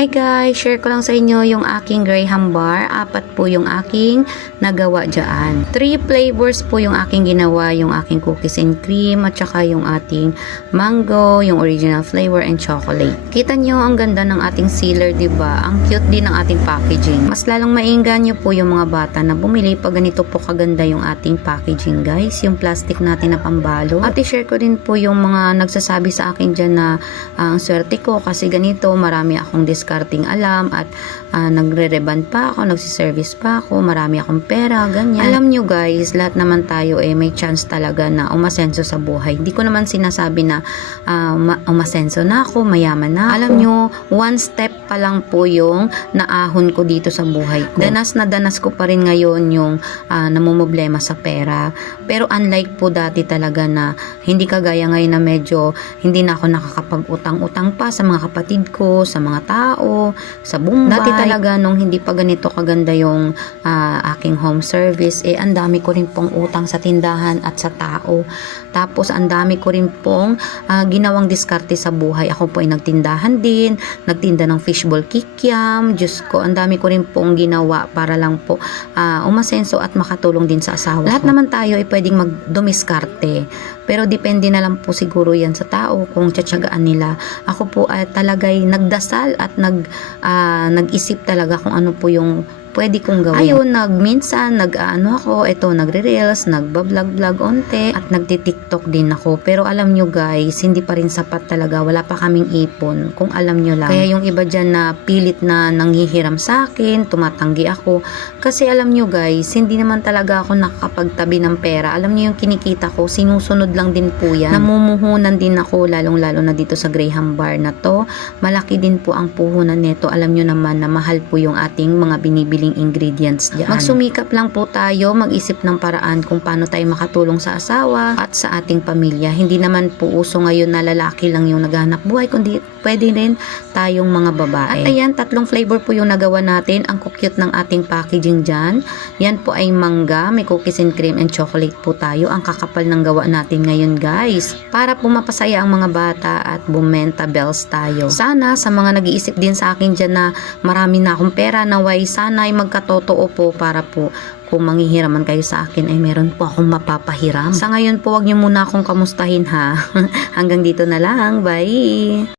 Hi guys! Share ko lang sa inyo yung aking Graham bar. 4 po yung aking nagawa dyan. 3 flavors po yung aking ginawa. Yung aking cookies and cream at saka yung ating mango, yung original flavor and chocolate. Kita nyo ang ganda ng ating sealer, diba? Ang cute din ng ating packaging. Mas lalong mainggan nyo po yung mga bata na bumili pag ganito po kaganda yung ating packaging, guys. Yung plastic natin na pambalo. At i-share ko din po yung mga nagsasabi sa akin dyan na ang swerte ko kasi ganito, marami akong discarding alam at nagre-reban pa ako, nagsiservice pa ako, marami akong pera, ganyan. Alam nyo guys, lahat naman tayo may chance talaga na umasenso sa buhay. Hindi ko naman sinasabi na umasenso na ako, mayaman na. Alam nyo, one step pa lang po yung naahon ko dito sa buhay ko. Danas na danas ko pa rin ngayon yung namumblema sa pera. Pero unlike po dati talaga na hindi kagaya ngayon na medyo hindi na ako nakakapag-utang-utang pa sa mga kapatid ko, sa mga tao, sa Bombay. Dati talaga nung hindi pa ganito kaganda yung aking home service, ang dami ko rin pong utang sa tindahan at sa tao. Tapos ang dami ko rin pong ginawang diskarte sa buhay. Ako po ay nagtindahan din, nagtinda ng fishball kikiam. Diyos ko, ang dami ko rin pong ginawa para lang po umasenso at makatulong din sa asawa ko. Lahat naman tayo ay pwedeng magdumiskarte. Pero depende na lang po siguro yan sa tao kung tiyatsagaan nila. Ako po ay talagay nagdasal at nag-isip talaga kung ano po yung pwede kong gawin. Ayun, minsan ako, nagre-reels, nagba-vlog onte, at nagti-tiktok din ako. Pero alam nyo guys, hindi pa rin sapat talaga. Wala pa kaming ipon, kung alam nyo lang. Kaya yung iba dyan na pilit na nanghihiram sa akin, tumatanggi ako. Kasi alam nyo guys, hindi naman talaga ako nakakapagtabi ng pera. Alam nyo yung kinikita ko, sinusunod lang din po yan. Namumuhunan din ako, lalong-lalo na dito sa Graham bar na to. Malaki din po ang puhunan nito. Alam nyo naman na mahal po yung ating mga binibiling ingredients dyan. Magsumikap lang po tayo, mag-isip ng paraan kung paano tayo makatulong sa asawa at sa ating pamilya. Hindi naman po uso ngayon na lalaki lang yung naghahanap buhay, kundi pwede rin tayong mga babae. At ayan, 3 flavor po yung nagawa natin. Ang cute ng ating packaging dyan. Yan po ay mangga, may cookies and cream and chocolate po tayo. Ang kakapal ng gawa natin ngayon guys. Para po mapasaya ang mga bata at bumenta bells tayo. Sana sa mga nag-iisip din sa akin dyan na marami na akong pera, naway sana ay magkatotoo po para po kung manghihiraman kayo sa akin ay meron po akong mapapahiram. Sa ngayon po, wag niyo muna akong kamustahin ha. Hanggang dito na lang. Bye!